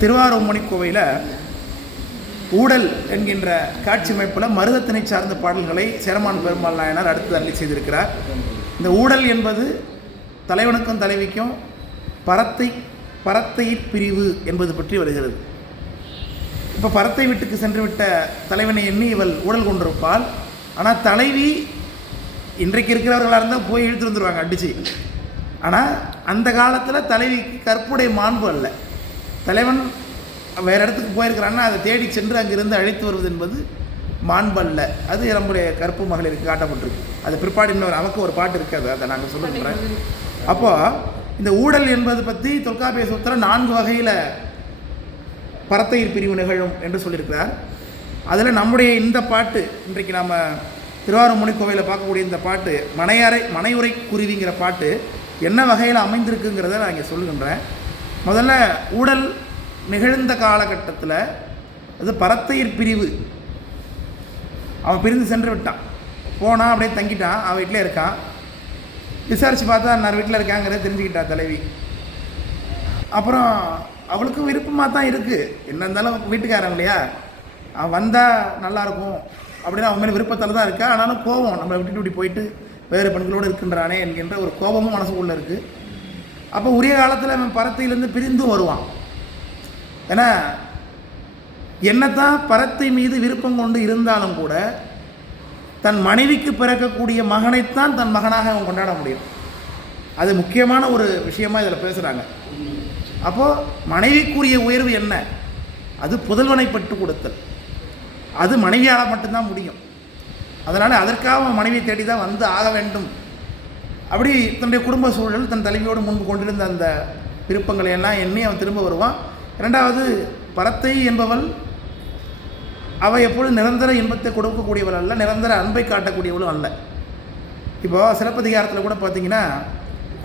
திருவாரூர் மணிக்கோவையில் ஊடல் என்கின்ற காட்சி அமைப்பில் மருதத்தினை சார்ந்த பாடல்களை சேரமான் பெருமாள் நாயனார் அடுத்து அள்ளி செய்திருக்கிறார். இந்த ஊடல் என்பது தலைவனுக்கும் தலைவிக்கும் பரத்தை பரத்தை பிரிவு என்பது பற்றி வருகிறது. இப்போ பரத்தை வீட்டுக்கு சென்றுவிட்ட தலைவனை எண்ணி இவள் ஊழல் கொண்டிருப்பாள். ஆனால் தலைவி இன்றைக்கு இருக்கிறவர்களாக இருந்தால் போய் இழுத்து வந்துடுவாங்க அடித்து ஆனால் அந்த காலத்தில் தலைவிக்கு கற்புடை மாண்பு அல்ல. தலைவன் வேறு இடத்துக்கு போயிருக்கிறான்னா அதை தேடி சென்று அங்கிருந்து அழைத்து வருவது என்பது மாண்பல்ல. அது நம்முடைய கருப்பு மகளிருக்கு காட்டப்பட்டிருக்கு. அது பிற்பாடு இன்னொரு நமக்கு ஒரு பாட்டு இருக்காது அதை நாங்கள் சொல்லுறேன் அப்போது இந்த ஊழல் என்பது பற்றி தொல்காப்பிய சூத்திரம் நான்கு வகையில் பரத்தையில் பிரிவு நிகழும் என்று சொல்லியிருக்கிறார். அதில் நம்முடைய இந்த பாட்டு இன்றைக்கு நாம் திருவாரூர் மணிக்கோவையில் பார்க்கக்கூடிய இந்த பாட்டு மனையறை மனையுரை குருவிங்கிற பாட்டு என்ன வகையில் அமைந்திருக்குங்கிறத நான் இங்கே சொல்லுகின்றேன். முதல்ல உடல் நிகழ்ந்த காலகட்டத்தில் அது பரத்தையர் பிரிவு. அவன் பிரிந்து சென்று விட்டான். போனால் அப்படியே தங்கிட்டான். அவன் வீட்டில் இருக்கான். விசாரித்து பார்த்தா நான் வீட்டில் இருக்காங்கிறத தெரிஞ்சுக்கிட்டா தலைவி. அப்புறம் அவளுக்கும் விருப்பமாக தான் இருக்குது என்ன இருந்தாலும் வீட்டுக்காரன் இல்லையா? அவன் வந்தால் நல்லாயிருக்கும் அப்படின்னு அவன் மேலே விருப்பத்தில் தான் இருக்கா? ஆனாலும் கோபம். நம்மளை விட்டுட்டு இப்படி போயிட்டு வேறு பெண்களோடு இருக்கின்றானே என்கின்ற ஒரு கோபமும் மனசுக்குள்ளே இருக்குது அப்போ உரிய காலத்தில் அவன் பரத்தையிலேருந்து பிரிந்தும் வருவான். ஏன்னா என்னத்தான் பரத்தை மீது விருப்பம் கொண்டு இருந்தாலும் கூட தன் மனைவிக்கு பிறக்கக்கூடிய மகனைத்தான் தன் மகனாக அவன் கொண்டாட முடியும். அது முக்கியமான ஒரு விஷயமாக இதில் பேசுகிறாங்க அப்போது மனைவிக்குரிய உயர்வு என்ன? அது புதல்வனை பட்டு கொடுத்தல். அது மனைவியால் மட்டும்தான் முடியும். அதனால் அதற்காக அவன் மனைவியை தேடி தான் வந்து ஆக வேண்டும். அப்படி தன்னுடைய குடும்ப சூழல் தன் தலைவியோடு முன்பு கொண்டிருந்த அந்த விருப்பங்களை எல்லாம் எண்ணி அவன் திரும்ப வருவான். இரண்டாவது பரத்தை என்பவள் அவள் எப்பொழுது நிரந்தர இன்பத்தை கொடுக்கக்கூடியவள் அல்ல நிரந்தர அன்பை காட்டக்கூடியவளும் அல்ல. இப்போ சிலப்பதிகாரத்தில் கூட பார்த்தீங்கன்னா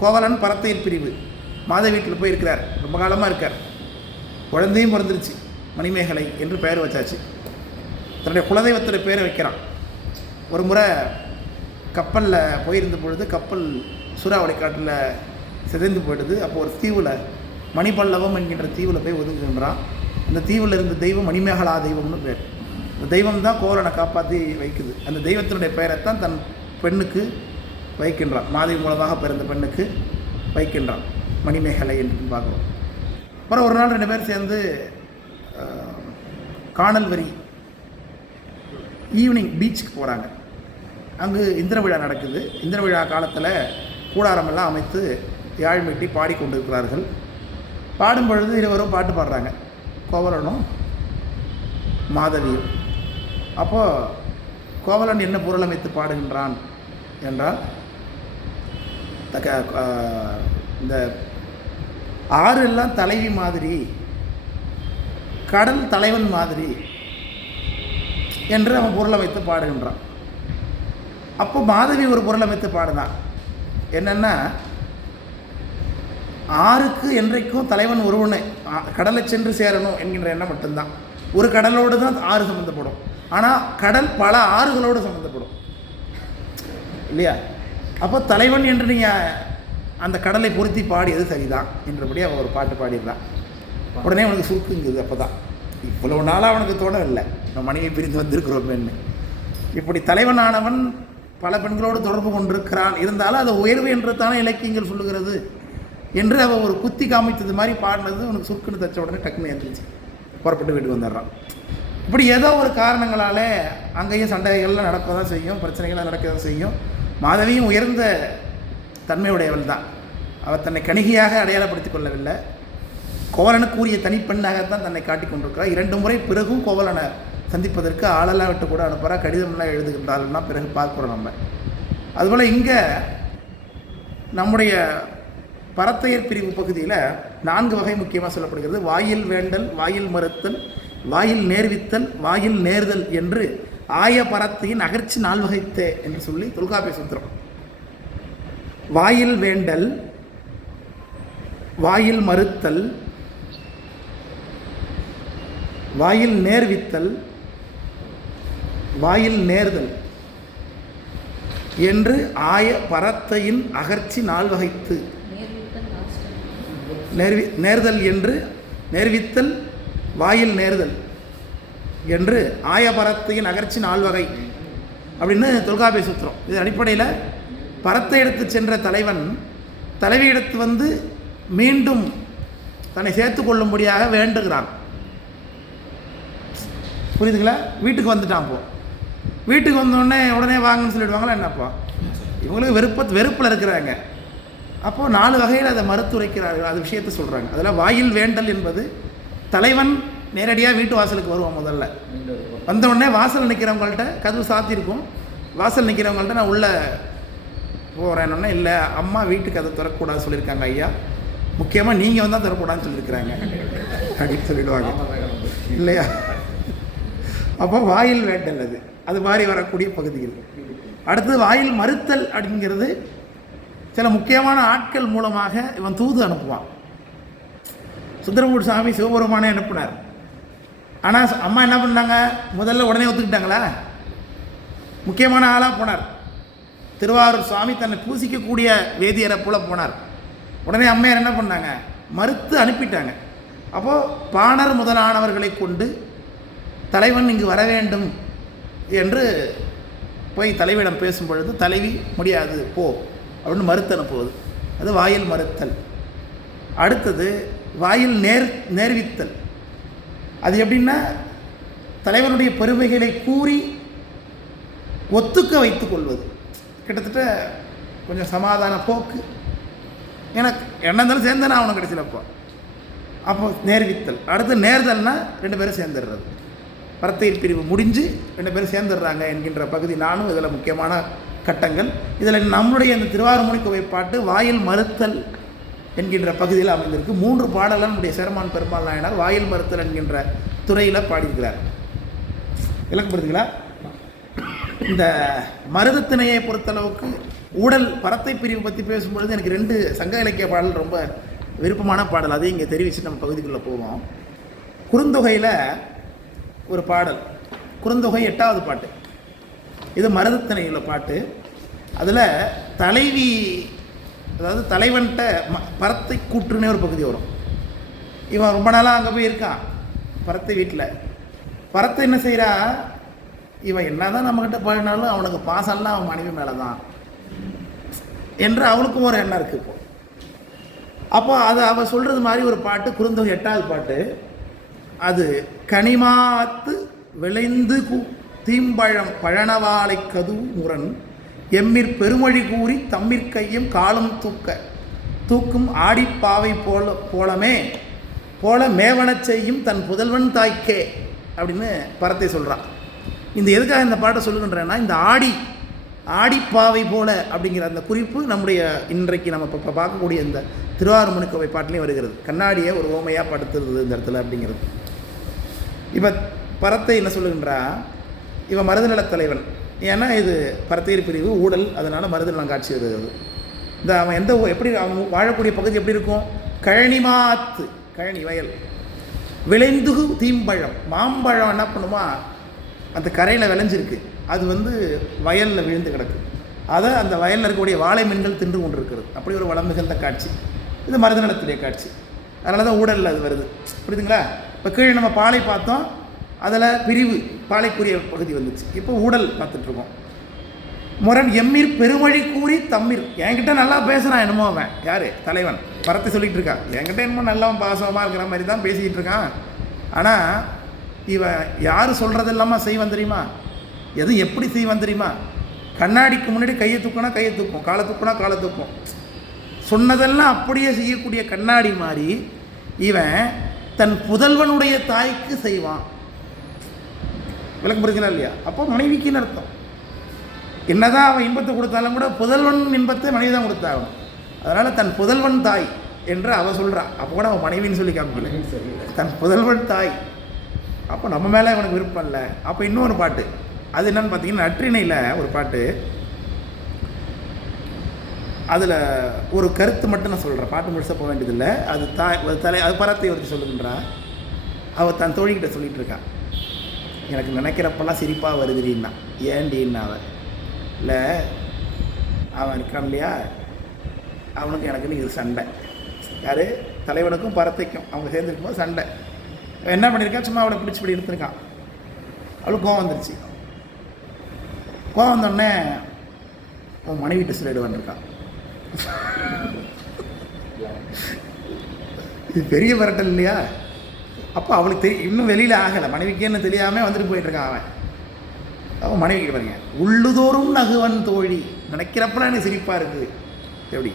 கோவலன் பரத்தையர் பிரிவு. மாத வீட்டில் போய் இருக்கிறார் ரொம்ப காலமாக இருக்கார். குழந்தையும் பிறந்துருச்சு மணிமேகலை என்று பெயர் வச்சாச்சு. தன்னுடைய குலதெய்வத்துடைய பேரை வைக்கிறான். ஒரு முறை கப்பலில் போயிருந்த பொழுது கப்பல் சூறாவளி காட்டில் சிதைந்து போயிடுது. அப்போ ஒரு தீவில் மணிப்பல்லவம் என்கின்ற தீவில் போய் ஒதுங்குகின்றான் அந்த தீவில் இருந்த தெய்வம் மணிமேகலா தெய்வம்னு பேர். அந்த தெய்வம் தான் கோவலனை காப்பாற்றி வைக்குது. அந்த தெய்வத்தினுடைய பெயரைத்தான் தன் பெண்ணுக்கு வைக்கின்றான். மாதவி மூலமாக பிறந்த பெண்ணுக்கு வைக்கின்றான். மணிமேகலை என்று பார்க்குறோம் அப்புறம் ஒரு நாள் ரெண்டு பேர் சேர்ந்து காணல் வரி ஈவினிங் பீச்சுக்கு போகிறாங்க அங்கு இந்திர விழா நடக்குது. இந்திர விழா காலத்தில் கூடாரமெல்லாம் அமைத்து யாழ்மட்டி பாடிக்கொண்டிருக்கிறார்கள் பாடும் பொழுது இருவரும் பாட்டு பாடுறாங்க. கோவலனும் மாதவியும். அப்போது கோவலன் என்ன பொருள் அமைத்து பாடுகின்றான் என்றால் தக்க இந்த ஆறு எல்லாம் தலைவி மாதிரி கடல் தலைவன் மாதிரி என்று அவன் பொருள் அமைத்து பாடுகின்றான். அப்போ மாதவி ஒரு பொருள் அமைத்து பாடுனான் என்னென்னா ஆறுக்கு என்றைக்கும் தலைவன் ஒருவனை கடலை சென்று சேரணும் என்கின்ற எண்ணம் மட்டும்தான். ஒரு கடலோடு தான் ஆறு சம்மந்தப்படும் ஆனால் கடல் பல ஆறுகளோடு சம்மந்தப்படும் இல்லையா? அப்போ தலைவன் என்று நீங்கள் அந்த கடலை பொருத்தி பாடியது சரிதான் என்றபடி அவன் ஒரு பாட்டு பாடிடுறான் உடனே அவனுக்கு சுருக்குங்குது அப்போ தான் இவ்வளவு நாளாக அவனுக்கு தோணவில்லை. நம்ம மனைவி பிரிந்து வந்திருக்கிறோமேன்னு. இப்படி தலைவனானவன் பல பெண்களோடு தொடர்பு கொண்டிருக்கிறான். இருந்தாலும் அது உயர்வு என்று தானே இலக்கியங்கள் சொல்லுகிறது என்று அவன் ஒரு குத்தி காமித்தது மாதிரி பாடினது உனக்கு சுருக்குன்னு தச்ச உடனே டக்குன்னு ஏற்றுச்சு புறப்பட்டு வீட்டுக்கு வந்துடுறான். இப்படி ஏதோ ஒரு காரணங்களாலே அங்கேயும் சண்டைகள்லாம் நடக்க தான் செய்யும் பிரச்சனைகள்லாம் நடக்க தான் செய்யும். மாதவியும் உயர்ந்த தன்மையுடையவள் தான். அவள் தன்னை கணிகையாக அடையாளப்படுத்திக் கொள்ளவில்லை. கோவலனுக்குரிய தனிப்பெண்ணாகத்தான் தன்னை காட்டிக் கொண்டிருக்கிறார் இரண்டு முறை பிறகும் கோவலனை சந்திப்பதற்கு ஆளெல்லாம் விட்டு கூட அனுப்புகிறா கடிதம்லாம் எழுதுகின்றாள்னா பிறகு பார்க்குறோம் நம்ம. அதுபோல் இங்கே நம்முடைய பரத்தையர் பிரிவு பகுதியில் நான்கு வகை முக்கியமாக சொல்லப்படுகிறது. வாயில் வேண்டல் வாயில் மறுத்தல் வாயில் நேர்வித்தல் வாயில் நேர்தல் என்று ஆய பரத்தையின் அகர்ச்சி நால்வகைத்தே என்று சொல்லி தொல்காப்பிய சுத்திரம். வாயில் வேண்டல் வாயில் மறுத்தல் வாயில் நேர்வித்தல் வாயில் நேர்தல் என்று ஆய பரத்தையின் அகர்ச்சி நால்வகைத்து நேர்வி நேர்தல் என்று நேர்வித்தல் வாயில் நேர்தல் என்று ஆயபரத்தையின் அகர்ச்சி நால்வகை அப்படின்னு தொல்காப்பிய சூத்திரம். இது அடிப்படையில் பரத்தை எடுத்து சென்ற தலைவன் தலைவி எடுத்து வந்து மீண்டும் தன்னை சேர்த்து கொள்ளும்படியாக வேண்டுகிறான். புரியுதுங்களா? வீட்டுக்கு வந்துட்டான் போ வீட்டுக்கு வந்தோடனே உடனே வாங்கன்னு சொல்லிடுவாங்களா என்னப்பா இவங்களுக்கு வெறுப்ப வெறுப்பில் இருக்கிறாங்க. அப்போது நாலு வகையில் அதை மறுத்துரைக்கிறார்கள். அது விஷயத்தை சொல்கிறாங்க அதில் வாயில் வேண்டல் என்பது தலைவன் நேரடியாக வீட்டு வாசலுக்கு வருவான் முதல்ல. வந்தவுடனே வாசல் நிற்கிறவங்கள்ட்ட கதவு சாத்தியிருக்கும் வாசல் நிற்கிறவங்கள்ட்ட நான் உள்ளே போகிறேன்னொன்னே இல்லை அம்மா வீட்டுக்கு அதை திறக்கக்கூடாதுன்னு சொல்லியிருக்காங்க ஐயா. முக்கியமாக நீங்கள் வந்தால் திறக்கூடாதுன்னு சொல்லியிருக்கிறாங்க. அப்படின்னு சொல்லிடுவாங்க. இல்லையா? அப்போ வாயில் வேண்டல் அது. அது மாதிரி வரக்கூடிய பகுதிகள். அடுத்தது வாயில் மறுத்தல் அப்படிங்கிறது சில முக்கியமான ஆட்கள் மூலமாக இவன் தூது அனுப்புவான். சுந்தரமூர் சாமி சிவபெருமானே அனுப்பினார். ஆனால் அம்மா என்ன பண்ணாங்க? முதல்ல உடனே ஒத்துக்கிட்டாங்களா? முக்கியமான ஆளாக போனார். திருவாரூர் சுவாமி தன்னை பூசிக்கக்கூடிய வேதியரை போல போனார். உடனே அம்மையார் என்ன பண்ணாங்க? மறுத்து அனுப்பிட்டாங்க. அப்போது பாணர் முதலானவர்களை கொண்டு தலைவன் இங்கு வர வேண்டும். என்று போய் தலைவியிடம் பேசும் பொழுது தலைவி முடியாது போ அப்படின்னு மறுத்து அனுப்புவது. அது வாயில் மறுத்தல். அடுத்தது வாயில் நேர் நேர்வித்தல். அது எப்படின்னா தலைவனுடைய பெருமைகளை கூறி ஒத்துக்க வைத்து கொள்வது. கிட்டத்தட்ட கொஞ்சம் சமாதான போக்கு. எனக்கு என்ன இருந்தாலும் சேர்ந்தேன்னா அவனுக்கு கடைசியில் அப்போ நேர்வித்தல். அடுத்து நேர்தல்னால் ரெண்டு பேரும் சேர்ந்துடுறது. பரத்தையில் பிரிவு முடிஞ்சு ரெண்டு பேரும் சேர்ந்துடுறாங்க என்கின்ற பகுதி நானும் இதில் முக்கியமான கட்டங்கள். இதில் நம்முடைய இந்த திருவாரூமணி கோவை பாட்டு வாயில் மறுத்தல் என்கின்ற பகுதியில் அமைந்திருக்கு. மூன்று பாடலாம் நம்முடைய சேரமான் பெருமாள் நாயனார் வாயில் மறுத்தல் என்கின்ற துறையில் பாடியிருக்கிறார். விளக்கப்படுத்துங்களா இந்த மருதத்திணையை பொறுத்தளவுக்கு ஊடல் பரத்தை பிரிவு பற்றி பேசும்பொழுது எனக்கு ரெண்டு சங்க இலக்கிய பாடல் ரொம்ப விருப்பமான பாடல். அதையும் இங்கே தெரிவித்து நம்ம பகுதிக்குள்ளே போவோம். குறுந்தொகையில் ஒரு பாடல். குறுந்தொகை எட்டாவது பாட்டு. இது மருதத்திணை உள்ள பாட்டு. அதில் தலைவி அதாவது தலைவன்கிட்ட ம பரத்தை கூற்றுனே ஒரு பகுதி வரும். இவன் ரொம்ப நாளாக அங்கே போய் இருக்கான். பரத்தை வீட்டில் பரத்தை என்ன செய்கிறா இவன் என்னதான் நம்மக்கிட்ட பழகினாலும் அவனுக்கு பாசம்லாம் அவன் மனைவி மேலே தான் என்று அவனுக்கும் ஒரு எண்ணம் இருக்குது இப்போ. அப்போ அது அவள் சொல்கிறது மாதிரி ஒரு பாட்டு குறுந்தொகை எட்டாவது பாட்டு. அது கனிமாத்து விளைந்து தீம்பழம் பழனவாளை கது முரண் எம்மிற் பெருமொழி கூறி தம்மிற்கையும் காலம் தூக்க தூக்கும் ஆடிப்பாவை போல போலமே போல மேவனச் செய்யும் தன் புதல்வன் தாய்க்கே அப்படின்னு பரத்தை சொல்கிறான் இந்த எதுக்காக இந்த பாட்டை சொல்லுகின்றேன்னா இந்த ஆடி ஆடிப்பாவை போல அப்படிங்கிற அந்த குறிப்பு நம்முடைய இன்றைக்கு நம்ம இப்போ பார்க்கக்கூடிய இந்த திருவாரூர் கோவை பாட்டிலையும் வருகிறது. கண்ணாடியை ஒரு ஓமையாக படுத்துறது இந்த இடத்துல அப்படிங்கிறது. இப்போ பரத்தை என்ன சொல்லுகின்றா? இவன் மருதநலத் தலைவன். ஏன்னா இது? பரத்தையர் பிரிவு ஊழல் அதனால் மருதநலம் காட்சி வருகிறது இந்த அவன் எந்த எப்படி அவன் வாழக்கூடிய பகுதி எப்படி இருக்கும்? கழனிமாத்து கழனி வயல். விளைந்துகு தீம்பழம். மாம்பழம் என்ன பண்ணுமா? அந்த கரையில் விளைஞ்சிருக்கு. அது வந்து வயலில் விழுந்து கிடக்கு. அதை அந்த வயலில் இருக்கக்கூடிய வாழை மீன்கள் தின்று கொண்டிருக்கிறது. அப்படி ஒரு வளம் மிகுந்த காட்சி. இது மருதநலத்துடைய காட்சி. அதனால தான் ஊழலில் அது வருது. புரியுதுங்களா? இப்போ கீழே நம்ம பாலை பார்த்தோம். அதில் பிரிவு பாலைக்குரிய பகுதி வந்துச்சு. இப்போ ஊடல் பார்த்துட்ருக்கோம் முரண் எம்மிர் பெருமொழி கூறி தம்மிர். என்கிட்ட நல்லா பேசுகிறான் என்னமோ அவன். யார்? தலைவன். பரத்தை சொல்லிகிட்டு இருக்கான் என்கிட்ட என்னமோ நல்லவன் பாசமாக இருக்கிற மாதிரி தான் பேசிக்கிட்டு இருக்கான். ஆனால் இவன் யார் சொல்கிறது இல்லாமல் செய்வன் தெரியுமா? எதுவும் எப்படி செய்வன் தெரியுமா? கண்ணாடிக்கு முன்னாடி கையை தூக்கினா கையை தூக்கும். காலை தூக்குனா காலை தூக்கும். சொன்னதெல்லாம் அப்படியே செய்யக்கூடிய கண்ணாடி மாதிரி இவன் தன் புதல்வனுடைய தாய்க்கு செய்வான். விளக்கம் புரிஞ்சுங்களா இல்லையா? அப்போ மனைவிக்குன்னு அர்த்தம். என்னதான் அவன் இன்பத்தை கொடுத்தாலும் கூட புதல்வன் இன்பத்தை மனைவி தான் கொடுத்தாகணும். அதனால் தன் புதல்வன் தாய் என்று அவ சொல்கிறான் அப்போ கூட அவன் மனைவின்னு சொல்லி காமிக்கல தன் புதல்வன் தாய். அப்போ நம்ம மேலே அவனுக்கு விருப்பம் இல்லை. அப்போ இன்னொரு பாட்டு. அது என்னன்னு பார்த்தீங்கன்னா நற்றிணையில் ஒரு பாட்டு. அதில் ஒரு கருத்து மட்டும் நான் சொல்கிறேன் பாட்டு முழுசாக போக வேண்டியதில்லை. அது தாய் அது தலை அது பரத்தை ஒருத்தி சொல்லுதுன்றா. அவள் தன் தோழிக்கிட்ட சொல்லிகிட்டு இருக்கான் எனக்கு நினைக்கிறப்பெல்லாம் சிரிப்பாக வருதுடின்னா ஏன்டின்னா அவன் இல்லை அவன் இருக்கான் இல்லையா? அவனுக்கு எனக்கு இது சண்டை. யார்? தலைவனுக்கும் பரத்தைக்கும் அவங்க சேர்ந்துருக்கும் போது சண்டை. என்ன பண்ணியிருக்கான் சும்மா அவளை பிடிச்சி பிடி எடுத்திருக்கான் அவளுக்கு கோவம் வந்துருச்சு. கோவம் வந்தோடனே உன் மனைவிட்டு சொல்லிடுவான் இருக்கான் இது பெரிய மிரட்டல் இல்லையா? அப்போ அவளுக்கு தெரிய இன்னும் வெளியில் ஆகலை. மனைவிக்கேன்னு தெரியாமல் வந்துட்டு போயிட்டுருக்கான் அவன். அவன் மனைவி பாருங்க. உள்ளுதோறும் நகுவன் தோழி. நினைக்கிறப்பலாம் எனக்கு சிரிப்பாக இருக்குது. எப்படி?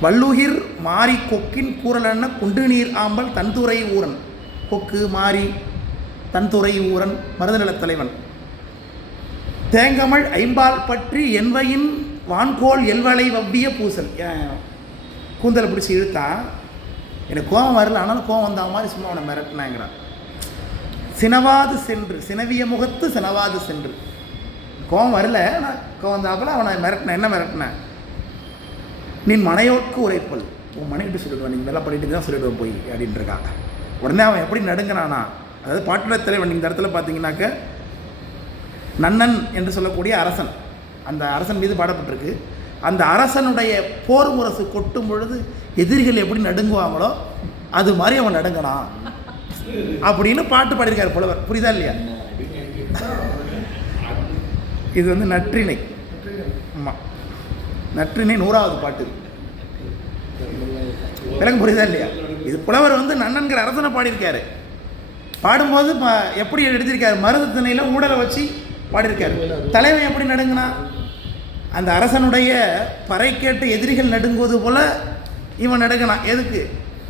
வள்ளுகிர் மாரி கொக்கின் கூறலன்ன குண்டு நீர் ஆம்பல் தன்துறை ஊரன். கொக்கு மாரி தன்துறை ஊரன். மருதநிலத் தலைவன். தேங்கமழ் ஐம்பால் பற்றி என்வையின் வான்கோள் எல்வளை வவ்விய பூசல். ஏன் கூந்தலை பிடிச்சி இழுத்தான் எனக்கு கோபம் வரல ஆனாலும் கோபம் வந்த மாதிரி சும்மா அவனை மிரட்டினாங்கிறான் சினவாது சென்று சினவிய முகத்து சினவாது சென்று. கோபம் வரல ஆனால் கோவம் வந்தாப்புல அவனை மிரட்டினேன் என்ன மிரட்டினேன் நீ மனையோட்கு உரைப்பல். உன் மனைவிட்டு சொல்லிடுவேன் நீங்கள் நல்லா பண்ணிட்டு தான் சொல்லிடுவேன் போய் அப்படின்ட்டுருக்காங்க உடனே அவன் எப்படி நடுங்கினானா? அதாவது பாட்டுல தலைவன் இந்த இடத்துல பார்த்தீங்கன்னாக்க நன்னன் என்று சொல்லக்கூடிய அரசன். அந்த அரசன் மீது பாடப்பட்டிருக்கு. அந்த அரசனுடைய போர் முரசு கொட்டும் பொழுது எதிரிகள் எப்படி நடுங்குவாங்களோ அது மாதிரி அவன் நடுங்கலாம் அப்படின்னு பாட்டு பாடியிருக்காரு புலவர். புரியுதா இல்லையா? இது வந்து நற்றிணை. ஆமாம் நற்றிணை நூறாவது பாட்டு. விலங்கு புரியுதா இல்லையா? இது புலவர் வந்து நன்னன்கிற அரசனை பாடியிருக்காரு. பாடும்போது ப- எப்படி எடுத்திருக்காரு மருது திணையில் ஊடலை வச்சு பாடியிருக்கார். தலைவன் எப்படி நடுங்கினா அந்த அரசனுடைய பறை கேட்டு எதிரிகள் நடுங்குவது போல இவன் நடுங்கினான். எதுக்கு?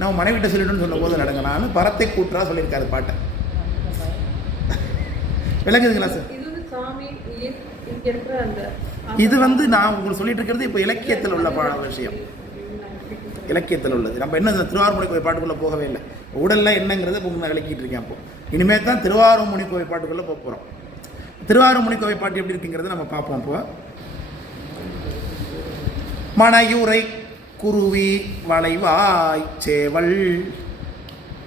நம்ம மனைவிட்ட சொல்லிட்டுன்னு சொன்ன போது நடுங்கினான்னு பரத்தை கூட்டுறா சொல்லியிருக்காரு பாட்டை. விளங்குதுங்களா சார்? இது வந்து நான் உங்களுக்கு சொல்லிட்டு இருக்கிறது இப்போ இலக்கியத்தில் உள்ள பா விஷயம். இலக்கியத்தில் உள்ளது. நம்ம என்ன இந்த திருவாரூர் கோயில் பாட்டுக்குள்ளே போகவே இல்லை. உடல்ல என்னங்கிறத இப்போ நான் விளக்கிட்டு இருக்கேன் அப்போ. இனிமேல் தான் திருவாரூர் கோவை பாட்டுக்குள்ளே போக போகிறோம் திருவாரூர் கோயில் பாட்டு எப்படி இருக்குங்கிறத நம்ம பார்ப்போம் இப்போ மணையுரை குருவி வளைவாய் சேவல்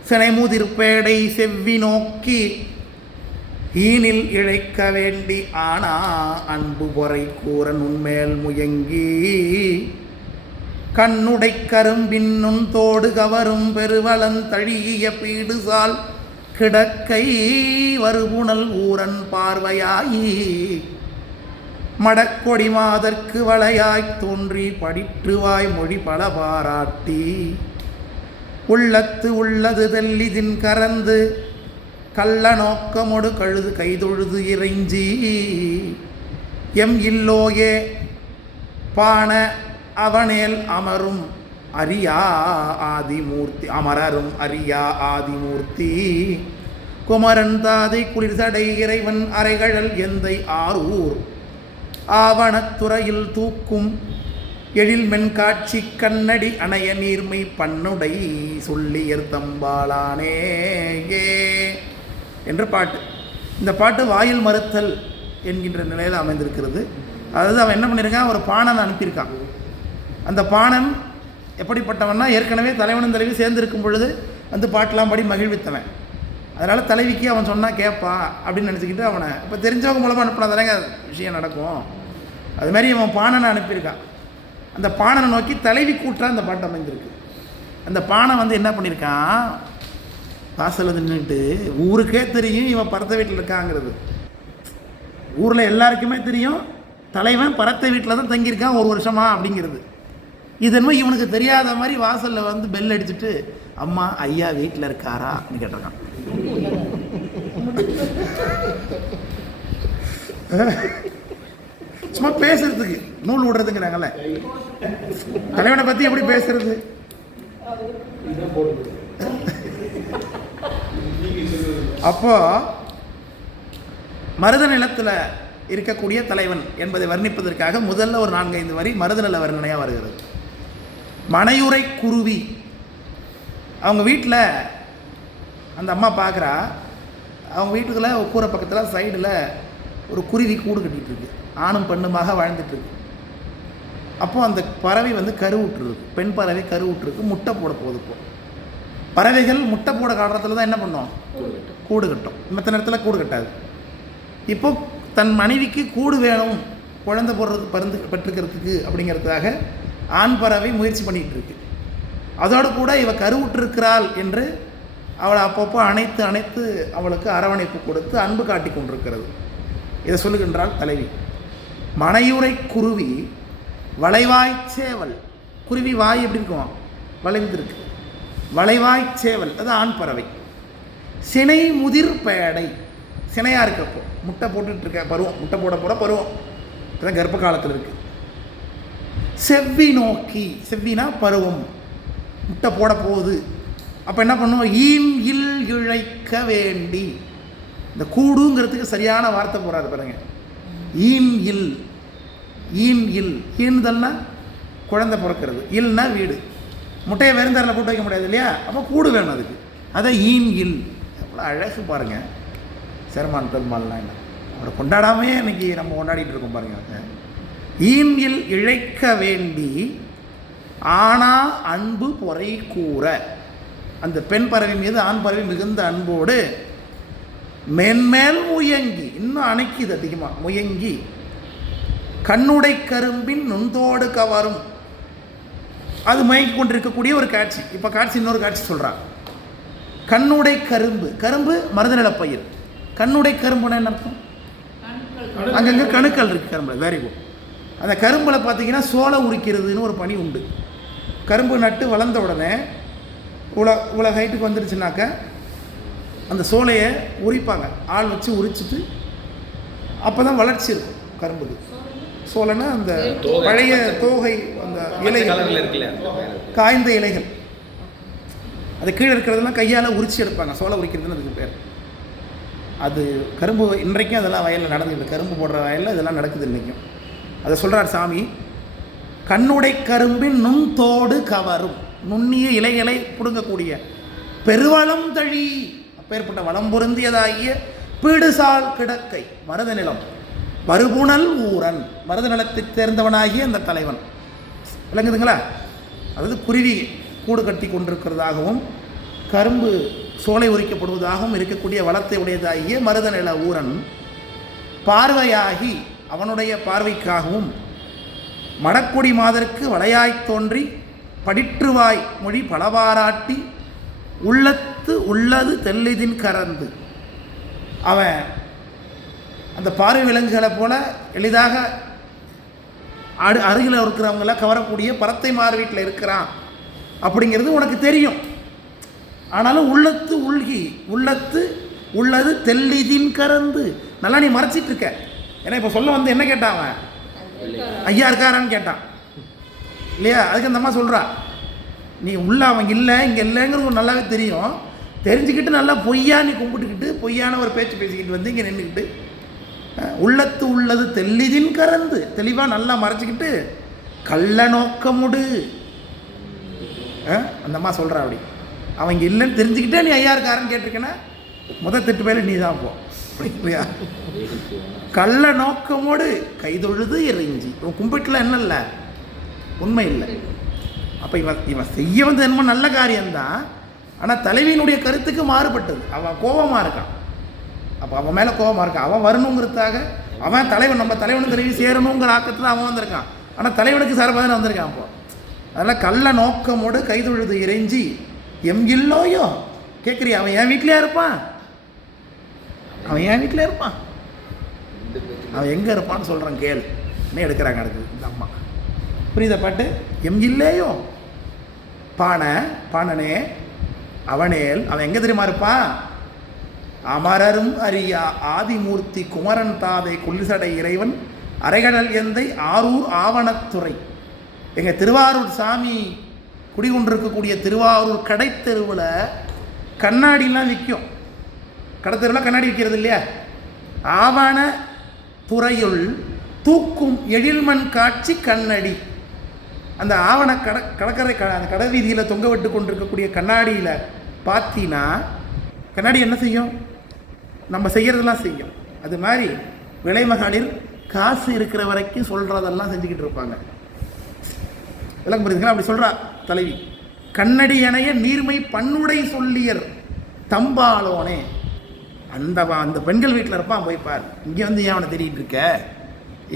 சினைமுதிர்பேடை செவ்வி நோக்கி ஈனில் இழைக்க வேண்டி ஆனா அன்பு பொறை கூறன் உன்மேல் முயங்கி கண்ணுடை கரும்பின்னும் தோடு கவரும் பெருவளம் தழிய பீடுசால் கிடக்கை வருபுணல் ஊரன் பார்வையாயி மடக்கொடி மாதற்கு வளையாய்த் தோன்றி படிற்றுவாய் மொழி பல பாராட்டி உள்ளத்து உள்ளது தெல்லிதின் கறந்து கள்ள நோக்கமொடு கழுது கைதொழுது இறைஞ்சி எம் இல்லோயே பான அவனேல் அமரும் அரியா ஆதிமூர்த்தி அமரரும் அரியா ஆதிமூர்த்தி. குமரன் தாதை குளிர்சடை இறைவன் அரைகழல் எந்தை ஆரூர். ஆவணத்துறையில் தூக்கும் எழில் மென்காட்சி கண்ணடி அணைய நீர்மை பண்ணுடை சொல்லியர் தம்பாளானே ஏ என்ற பாட்டு. இந்த பாட்டு வாயில் மறுத்தல் என்கின்ற நிலையில் அமைந்திருக்கிறது. அதாவது அவன் என்ன பண்ணியிருக்கான்? ஒரு பாணன் அனுப்பியிருக்கான். அந்த பாணன் எப்படிப்பட்டவன்னா ஏற்கனவே தலைவனும் தலைவி சேர்ந்துருக்கும் பொழுது வந்து பாட்டெலாம் படி மகிழ்வித்தவன். அதனால் தலைவிக்கு அவன் சொன்னால் கேட்பா அப்படின்னு நினச்சிக்கிட்டு அவனை இப்போ தெரிஞ்சவங்க மூலமாக அனுப்பினா தானேங்க விஷயம் நடக்கும். அது மாதிரி அவன் பாணனை அனுப்பியிருக்கான். அந்த பாணனை நோக்கி தலைவி கூட்டா அந்த பாட்டு அமைஞ்சிருக்கு அந்த பானை வந்து என்ன பண்ணியிருக்கான்? வாசலில் நின்றுட்டு ஊருக்கே தெரியும் இவன் பரத்த வீட்டில் இருக்காங்கிறது. ஊரில் எல்லாருக்குமே தெரியும் தலைவன் பரத்த வீட்டில் தான் தங்கியிருக்கான் ஒரு வருஷமா அப்படிங்கிறது. இது என்னமோ இவனுக்கு தெரியாத மாதிரி வாசலில் வந்து பெல் அடிச்சுட்டு அம்மா ஐயா வீட்டில் இருக்காரா? அப்படின்னு கேட்டிருக்கான். சும்மா பேசுறதுக்கு நூல் விடுறதுங்கிறாங்கல்ல. தலைவனை பற்றி எப்படி பேசுறது? அப்போ மருத நிலத்தில் இருக்கக்கூடிய தலைவன் என்பதை வர்ணிப்பதற்காக முதல்ல ஒரு நான்கைந்து வரி மருதநல வர்ணனையாக வருகிறது. மனையுறை குருவி. அவங்க வீட்டில் அந்த அம்மா பார்க்குறா அவங்க வீட்டுக்குள்ளே கூரை பக்கத்தில் சைடில் ஒரு குருவி கூடு கட்டிகிட்ருக்கு ஆணும் பெண்ணுமாக வாழ்ந்துட்டுருக்கு. அப்போது அந்த பறவை வந்து கருவுட்டுருக்கு பெண் பறவை கருவுட்டுருக்கு முட்டை போட போகுது இப்போ. பறவைகள் முட்டை போட காட்டுறதுல தான் என்ன பண்ணும்? கூடு கட்டும். மற்ற நேரத்தில் கூடு கட்டாது. இப்போ தன் மனைவிக்கு கூடு வேணும். குழந்தை போடுறது பருந்து பெற்றுக்கிறதுக்கு அப்படிங்கிறதுக்காக ஆண் பறவை முயற்சி பண்ணிகிட்டு இருக்கு. அதோடு கூட இவ கருவுற்றிருக்கிறாள் என்று அவளை அப்பப்போ அணைத்து அணைத்து அவளுக்கு அரவணைப்பு கொடுத்து அன்பு காட்டி கொண்டிருக்கிறது. இதை சொல்லுகின்றாள் தலைவி. மனையுரை குருவி வளைவாய் சேவல். குருவி வாய் எப்படி இருக்கும்? வளைந்திருக்கு. வளைவாய் சேவல். அது ஆண் பறவை. சினை முதிர் பேடை. சினையாக இருக்கப்போ முட்டை போட்டுட்ருக்க பருவம். முட்டை போட போட பருவம். இப்போதான் கர்ப்ப காலத்தில் இருக்குது செவ்வி நோக்கி செவ்வினா பருவம். முட்டை போட போகுது. அப்போ என்ன பண்ணுவோம் ஈம் இல் இழைக்க வேண்டி. இந்த கூடுங்கிறதுக்கு சரியான வார்த்தை போகிறாரு பாருங்க. ஈம் இல். ஈம் இல். ஈன்தல்னா குழந்தை பிறக்கிறது. இல்னா வீடு. முட்டையை வெறுந்தரில் போட்டு வைக்க முடியாது இல்லையா? அப்போ கூடு வேணும் அதுக்கு. அதை ஈம் இல். எவ்வளோ அழகு பாருங்க. சேரமான் பெருமாள்லாம் என்ன? அவரை கொண்டாடாமே இன்றைக்கி நம்ம கொண்டாடிட்டு இருக்கோம் பாருங்க. ஈன் இல் இழைக்க வேண்டி ஆனா அன்பு பொறை கூற அந்த பெண் பறவை மீது ஆண் பறவை மிகுந்த அன்போடு மென்மேல் முயங்கி இன்னும் அணைக்குது அதிகமாக முயங்கி. கண்ணுடை கரும்பின் நுந்தோடு கவரும். அது மயங்கி கொண்டிருக்கக்கூடிய ஒரு காட்சி. இப்போ காட்சி இன்னொரு காட்சி சொல்கிறான் கண்ணுடை கரும்பு. கரும்பு மருதநில பயிர் கண்ணுடை கரும்புன்னா என்ன அர்த்தம்? அங்கங்கே கணுக்கள் இருக்குது கரும்புல. வெரி குட் அந்த கரும்பில் பார்த்தீங்கன்னா சோளை உரிக்கிறதுன்னு ஒரு பணி உண்டு. கரும்பு நட்டு வளர்ந்த உடனே இவ்வளோ இவ்வளோ ஹைட்டுக்கு வந்துருச்சுனாக்க அந்த சோலையை உரிப்பாங்க. ஆள் வச்சு உரிச்சிட்டு அப்போ தான் வளர்ச்சி இருக்கும் கரும்புக்கு. சோலைன்னா அந்த. பழைய தோகை அந்த இலைகள். காய்ந்த இலைகள். அது கீழே இருக்கிறதெல்லாம் கையால் உரிச்சு எடுப்பாங்க. சோளை உரிக்கிறதுன்னு அதுக்கு பேர். அது கரும்பு இன்றைக்கும் அதெல்லாம் வயலில் நடந்துக்கிட்டு கரும்பு போடுற வயலில் இதெல்லாம் நடக்குது இன்றைக்கும். அதை சொல்கிறார் சாமி கண்ணுடை கரும்பின் நுண்தோடு கவரும். நுண்ணிய இலைகளை பிடுங்கக்கூடிய பெருவளம் தழி அப்பேற்பட்ட வளம் பொருந்தியதாகிய பீடுசால் கிடக்கை மருத நிலம் மறுபுணல் ஊரன் மருத நிலத்தைச் சேர்ந்தவனாகிய அந்த தலைவன். விளங்குதுங்களா? அதாவது குருவி கூடு கட்டி கொண்டிருக்கிறதாகவும் கரும்பு சோலை உரிக்கப்படுவதாகவும் இருக்கக்கூடிய வளத்தை உடையதாகிய மருத நில ஊரன் பார்வையாகி அவனுடைய பார்வைக்காகவும் மடக்குடி மாதருக்கு வளையாய்த் தோன்றி படிற்றுவாய் மொழி பலவாராட்டி உள்ளத்து உள்ளது தெல்லிதின் கறந்து அவன் அந்த பார்வை விலங்குகளை போல எளிதாக அடு அருகில் இருக்கிறவங்கள கவரக்கூடிய பறத்தை மாறு வீட்டில் இருக்கிறான். அப்படிங்கிறது உனக்கு தெரியும். ஆனாலும் உள்ளத்து உள்கி உள்ளத்து உள்ளது தெல்லிதின் கறந்து நல்லா நீ மறைச்சிட்டு இருக்க. ஏன்னா இப்போ சொல்ல வந்து என்ன கேட்டான் அவன்? ஐயா இருக்காரான்னு கேட்டான். இல்லையா? அதுக்கு அந்த அம்மா சொல்கிறா நீ உள்ள அவன் இல்லை இங்கே இல்லைங்கிறது நல்லாவே தெரியும். தெரிஞ்சுக்கிட்டு நல்லா பொய்யா நீ கும்பிட்டுக்கிட்டு பொய்யான ஒரு பேச்சு பேசிக்கிட்டு வந்து இங்கே நின்றுக்கிட்டு உள்ளத்து உள்ளது தெல்லிதின் கறந்து தெளிவாக நல்லா மறைச்சிக்கிட்டு கள்ள நோக்கமுடு அஹ், அந்த அம்மா சொல்கிறா அப்படி. அவன் இல்லைன்னு தெரிஞ்சுக்கிட்டே நீ ஐயா இருக்காரன்னு கேட்டிருக்கேன்னா முத திட்டு பேர் நீ தான் போ. புரியலையா கள்ள நோக்கமோடு கைதொழுது இறைஞ்சி உன் கும்பிட்டுல என்ன இல்லை? உண்மை இல்லை. அப்போ இவன் இவன் செய்ய வந்தது என்னமோ நல்ல காரியம்தான். ஆனால் தலைவியினுடைய கருத்துக்கு மாறுபட்டது. அவன் கோபமாக இருக்கான். அப்போ அவன் மேலே கோபமாக இருக்கான் அவன் வரணுங்கிறதுக்காக அவன் தலைவன் நம்ம தலைவனுக்கு தலைவி சேரணுங்கிற ஆக்கத்தில் அவன் வந்திருக்கான். ஆனால் தலைவனுக்கு சார்பாக வந்திருக்கான் அப்போ அதனால் கள்ள நோக்கமோடு கைதொழுது இறைஞ்சி எம் இல்லோயோ கேட்குறியா அவன் என் வீட்லையா இருப்பான்? அவன் என் வீட்டில் இருப்பான். அவன் எங்கே இருப்பான்னு சொல்கிறான் கேள். என்ன எடுக்கிறாங்க அடுத்து இந்த அம்மா. புரியுதா பாட்டு? எம் இல்லையோ? பானை பாணனே அவனேல். அவன் எங்கே தெரியுமா இருப்பான்? அமரரும் அரியா ஆதிமூர்த்தி குமரன் தாதை குள்ளிசடை இறைவன் அரைகடல் எந்தை ஆரூர் ஆவணத்துறை. எங்கள் திருவாரூர் சாமி குடிகொண்டிருக்கக்கூடிய திருவாரூர் கடைத்தெருவில் கண்ணாடிலாம் விற்கும் கடத்தெருவில் கண்ணாடி விற்கிறது இல்லையா? ஆவண துறையுள் தூக்கும் எழில்மண் காட்சி கண்ணடி. அந்த ஆவண கட கடற்கரை க அந்த கடை வீதியில் தொங்க விட்டு கொண்டிருக்கக்கூடிய கண்ணாடியில் பார்த்தீங்கன்னா கண்ணாடி என்ன செய்யும்? நம்ம செய்கிறதெல்லாம் செய்யும். அது மாதிரி விலைமகளிர் காசு இருக்கிற வரைக்கும் சொல்கிறதெல்லாம் செஞ்சுக்கிட்டு இருப்பாங்க. விளக்கம் புரியுதுங்களா? அப்படி சொல்கிறா தலைவி. கண்ணடி அணைய நீர்மை பன்னுடை சொல்லியர் தம்பாலோனே அந்த அந்த பெண்கள் வீட்டில் இருப்பான் போய் பார். இங்கே வந்து ஏன் அவனை தேடிட்டு இருக்க?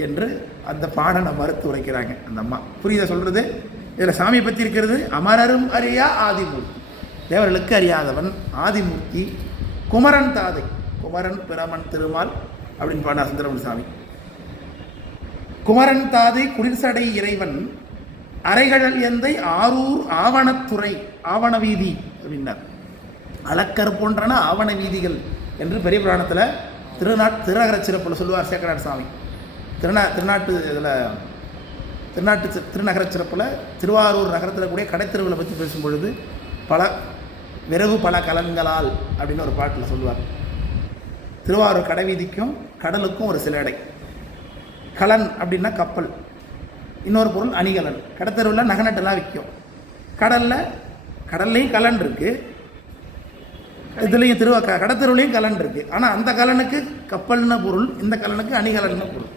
என்று அந்த பாடனை மறுத்து உரைக்கிறாங்க அந்த அம்மா. புரியுதை சொல்கிறது இதில் சாமியை பற்றி இருக்கிறது அமரரும் அறியா ஆதிமூர்த்தி. தேவர்களுக்கு அறியாதவன் ஆதிமூர்த்தி குமரன் தாதை. குமரன் பிரமன் திருமால் அப்படின்னு பாடா சுந்தரமன் சாமி. குமரன் தாதை குளிர்சடை இறைவன் அரைகடல் எந்தை ஆரூர் ஆவணத்துறை ஆவண வீதி அப்படின்னார். அலக்கர் போன்றன ஆவண வீதிகள். என்று பெரிய புராணத்தில் திருநாட் திருநகர சிறப்பில் சொல்லுவார் சேக்கராட் சாமி. திருநா திருநாட்டு இதில் திருநாட்டு திருநகர சிறப்பில் திருவாரூர் நகரத்தில் கூடிய கடைத்தெருவுகளை பற்றி பேசும் பொழுது பல விரவு பல கலன்களால் அப்படின்னு ஒரு பாட்டில் சொல்லுவார். திருவாரூர் கடைவீதிக்கும் கடலுக்கும் ஒரு சில எடை. கலன் அப்படின்னா கப்பல். இன்னொரு பொருள் அணிகலன். கடத்தெருவில் நகநட்டெல்லாம் விற்கும் கடலில் கடல்லையும் கலன் இருக்குது இதுலேயும் திருவா க- கலன் இருக்குது ஆனால் அந்த கலனுக்கு கப்பல்னு பொருள் இந்த கலனுக்கு அணிகலன்னு பொருள்.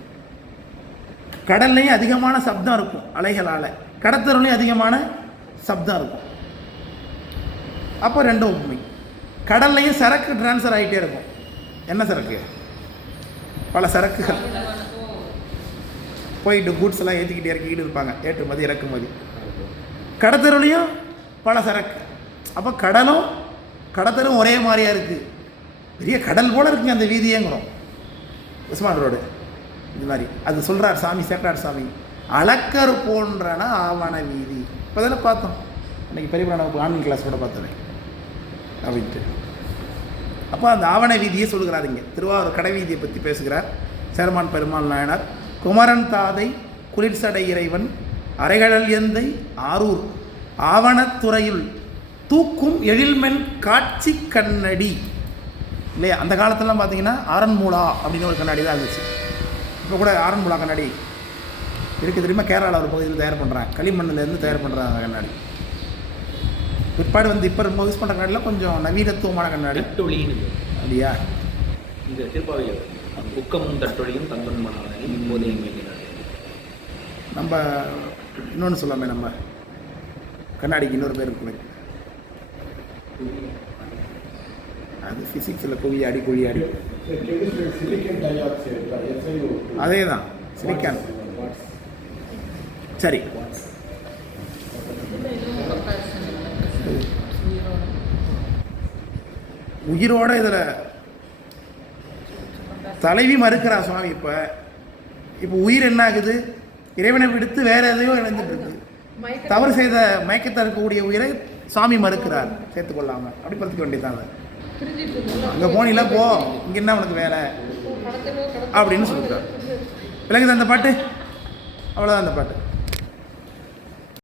கடல்லையும் அதிகமான சப்தம் இருக்கும் அலைகளால். கடத்தருளையும் அதிகமான சப்தம் இருக்கும். அப்போ ரெண்டும் உண்மை. கடல்லையும் சரக்கு ட்ரான்ஸ்ஃபர் ஆகிட்டே இருக்கும். என்ன சரக்கு? பல சரக்குகள். போயிட்டு கூட்ஸ் எல்லாம் ஏற்றிக்கிட்டு இறக்கிக்கிட்டு இருப்பாங்க. ஏற்றுமதி இறக்குமதி. கடத்தருளையும் பல சரக்கு. அப்போ கடலும் கடத்தலும் ஒரே மாதிரியா இருக்குது பெரிய கடல் போல் இருக்குங்க அந்த வீதியேங்கிறோம். உஸ்மான் ரோடு. இது மாதிரி. அது சொல்கிறார் சாமி சேக்கரார் சாமி. அளக்கர் போன்றன ஆவண வீதி. இப்போ தானே பார்த்தோம் அன்றைக்கி பெரிய ஆன்லைன் கிளாஸ் கூட பார்த்தோமே. அப்படின்ட்டு. அப்போ அந்த ஆவண வீதியை சொல்கிறார் இங்கே. திருவாரூர் கடை வீதியை பற்றி பேசுகிறார். சேரமான் பெருமாள் நாயனார். குமரன் தாதை குளிர்சடை இறைவன் அரைகடல் எந்தை ஆரூர். ஆவணத்துறையுள் தூக்கும் எழில்மென் காட்சி கண்ணடி. இல்லையா? அந்த காலத்துலலாம் பார்த்தீங்கன்னா ஆரன்மூலா அப்படின்னு ஒரு கண்ணாடி தான் இருந்துச்சு. இப்போ கூட ஆரன்மூலா கண்ணாடி இருக்குது தெரியுமா? கேரளாவில் ஒரு பகுதியில் தயார் பண்ணுறாங்க களிமண்ணிலேருந்து தயார் பண்ணுறாங்க அந்த கண்ணாடி. பிற்பாடு வந்து இப்போ ரொம்ப யூஸ் பண்ணுற கண்ணாடிலாம் கொஞ்சம் நவீனத்துவமான கண்ணாடி. தட்டொழின்னு. அப்படியா? இந்த திருப்பாவையில் புக்கமும் தட்டொழியும் தந்தன் மனாலையும் இப்போதைய நம்ம இன்னொன்று சொல்லாமே நம்ம. கண்ணாடிக்கு இன்னொரு பேர் இருக்குமே. அது ஃபிசிக்ஸில் குவியாடி குழியாடி சிலிக்கன் டை ஆக்சைடு எஸ்ஐஓ அதே தான் சிலிக்கான் சரி. உயிரோட. இதில் தலைவி மறுக்கிறா சுவாமி இப்போ இப்போ உயிர் என்ன ஆகுது இறைவனை விடுத்து வேற எதையோ இணைஞ்சிட்டு இருக்கு தவறு செய்த மயக்கத்தில் இருக்கக்கூடிய உயிரை சாமி மறுக்கிறார். சேர்த்துக்கொள்ளாமல் அப்படி படுத்திக்க வேண்டியதான் அதை. அங்கே போனில போ. இங்கே என்ன உனக்கு வேலை? அப்படின்னு சொல்லிட்டார். விளங்குது அந்த பாட்டு? அவ்வளோதான் அந்த பாட்டு.